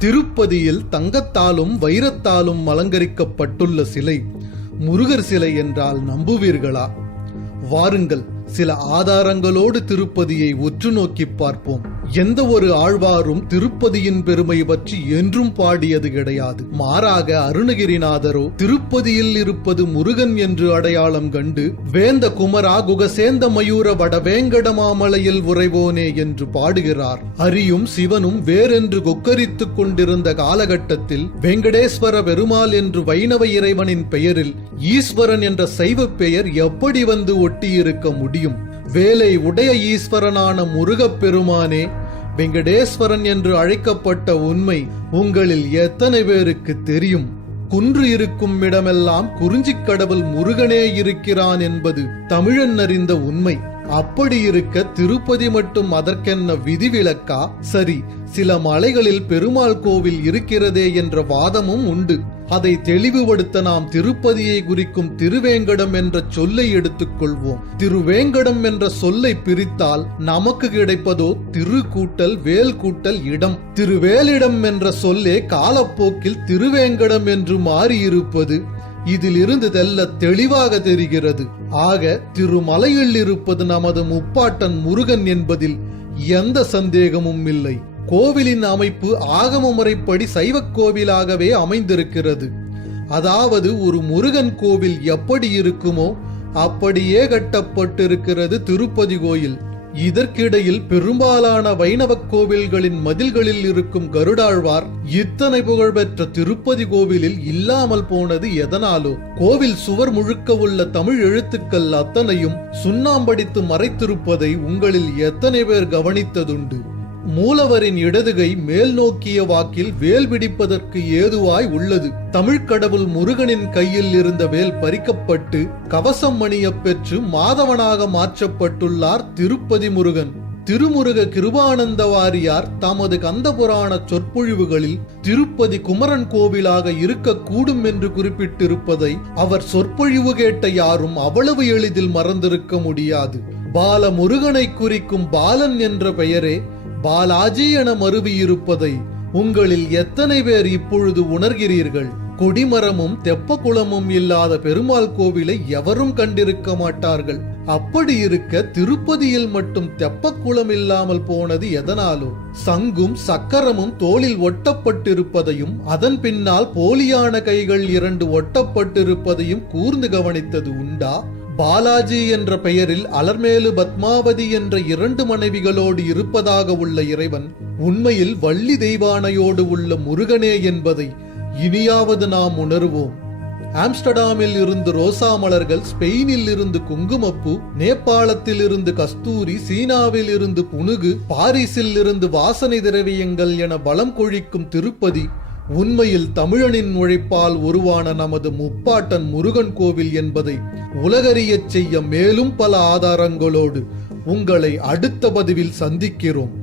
திருப்பதியில் தங்கத்தாலும் வைரத்தாலும் அலங்கரிக்கப்பட்டுள்ள சிலை முருகர் சிலை என்றால் நம்புவீர்களா? வாருங்கள் சில ஆதாரங்களோடு திருப்பதியை உற்று நோக்கி பார்ப்போம். எந்த ஒரு ஆழ்வாரும் திருப்பதியின் பெருமை பற்றி என்றும் பாடியது கிடையாது. மாறாக அருணகிரிநாதரோ திருப்பதியில் இருப்பது முருகன் என்று அடையாளம் கண்டு வேந்த குமரா குகசேந்த மயூர வடவேங்கடமாமலையில் உறைவோனே என்று பாடுகிறார். ஹரியும் சிவனும் வேறென்று கொக்கரித்துக் கொண்டிருந்த காலகட்டத்தில் வெங்கடேஸ்வர பெருமாள் என்று வைணவ இறைவனின் பெயரில் ஈஸ்வரன் என்ற சைவ பெயர் எப்படி வந்து ஒட்டியிருக்க முடியும்? வேலை உடைய ஈஸ்வரனான முருகப் பெருமானே வெங்கடேஸ்வரன் என்று அழைக்கப்பட்ட உண்மை உங்களில் எத்தனை பேருக்கு தெரியும்? குன்று இருக்கும் இடமெல்லாம் குறிஞ்சிக் கடவுள் முருகனே இருக்கிறான் என்பது தமிழன் அறிந்த உண்மை. அப்படி இருக்க திருப்பதி மட்டும் அதற்கென்ன விதிவிலக்கா? சரி சில மலைகளில் பெருமாள் கோவில் இருக்கிறதே என்ற வாதமும் உண்டு. அதை தெளிவுபடுத்த நாம் திருப்பதியை குறிக்கும் திருவேங்கடம் என்ற சொல்லை எடுத்துக்கொள்வோம் திருவேங்கடம் என்ற சொல்லை பிரித்தால் நமக்கு கிடைப்பதோ திரு கூட்டல் வேல் கூட்டல் இடம். திருவேலிடம் என்ற சொல்லே காலப்போக்கில் திருவேங்கடம் என்று மாறியிருப்பது இதிலிருந்து தெல்ல தெளிவாக தெரிகிறது. ஆக திருமலையில் இருப்பது நமது முப்பாட்டன் முருகன் என்பதில் எந்த சந்தேகமும் இல்லை. கோவிலின் அமைப்பு ஆகம முறைப்படி சைவக் கோவிலாகவே அமைந்திருக்கிறது. அதாவது ஒரு முருகன் கோவில் எப்படி இருக்குமோ அப்படியே கட்டப்பட்டிருக்கிறது திருப்பதி கோயில். இதற்கிடையில் பெரும்பாலான வைணவக் கோவில்களின் மதில்களில் இருக்கும் கருடாழ்வார் இத்தனை புகழ்பெற்ற திருப்பதி கோவிலில் இல்லாமல் போனது எதனாலோ? கோவில் சுவர் முழுக்க உள்ள தமிழ் எழுத்துக்கள் அத்தனையும் சுண்ணாம்படித்து மறைத்திருப்பதை உங்களில் எத்தனை பேர் கவனித்ததுண்டு? மூலவரின் இடதுகை மேல் நோக்கிய வாக்கில் வேல் பிடிப்பதற்கு ஏதுவாய் உள்ளது. தமிழ்க் கடவுள் முருகனின் கையில் இருந்த வேல் பறிக்கப்பட்டு கவசம் மணியப் பெற்று மாதவனாக மாற்றப்பட்டுள்ளார் திருப்பதி முருகன். திருமுருக கிருபானந்த வாரியார் தமது கந்தபுராண சொற்பொழிவுகளில் திருப்பதி குமரன் கோவிலாக இருக்கக்கூடும் என்று குறிப்பிட்டிருப்பதை அவர் சொற்பொழிவு கேட்ட யாரும் அவ்வளவு எளிதில் மறந்திருக்க முடியாது. பால முருகனை குறிக்கும் பாலன் என்ற பெயரே பாலாஜி என மருவியிருப்பதை உங்களில் எத்தனை பேர் இப்பொழுது உணர்கிறீர்கள்? குடிமரமும் தெப்ப குளமும் இல்லாத பெருமாள் கோவிலை எவரும் கண்டிருக்க மாட்டார்கள்? அப்படி இருக்க திருப்பதியில் மட்டும் தெப்ப குளம் இல்லாமல் போனது எதனாலோ? சங்கும் சக்கரமும் தோளில் ஒட்டப்பட்டிருப்பதையும் அதன் பின்னால் போலியான கைகள் இரண்டு ஒட்டப்பட்டிருப்பதையும் கூர்ந்து கவனித்தது உண்டா? பாலாஜி என்ற பெயரில் அலர்மேலு பத்மாவதி என்ற இரண்டு மனைவிகளோடு இருப்பதாக உள்ள இறைவன் உண்மையில் வள்ளி தெய்வானையோடு உள்ள முருகனே என்பதை இனியாவது நாம் உணர்வோம். ஆம்ஸ்டர்டாமில் இருந்து ரோசா மலர்கள் ஸ்பெயினில் இருந்து குங்குமப்பூ நேபாளத்தில் இருந்து கஸ்தூரி சீனாவில் இருந்து புனுகு பாரிஸில் இருந்து வாசனை திரவியங்கள் என வளம் கொழிக்கும் திருப்பதி உண்மையில் தமிழனின் உழைப்பால் உருவான நமது முப்பாட்டன் முருகன் கோவில் என்பதை உலகறியச் செய்ய மேலும் பல ஆதாரங்களோடு உங்களை அடுத்த பதிவில் சந்திக்கிறோம்.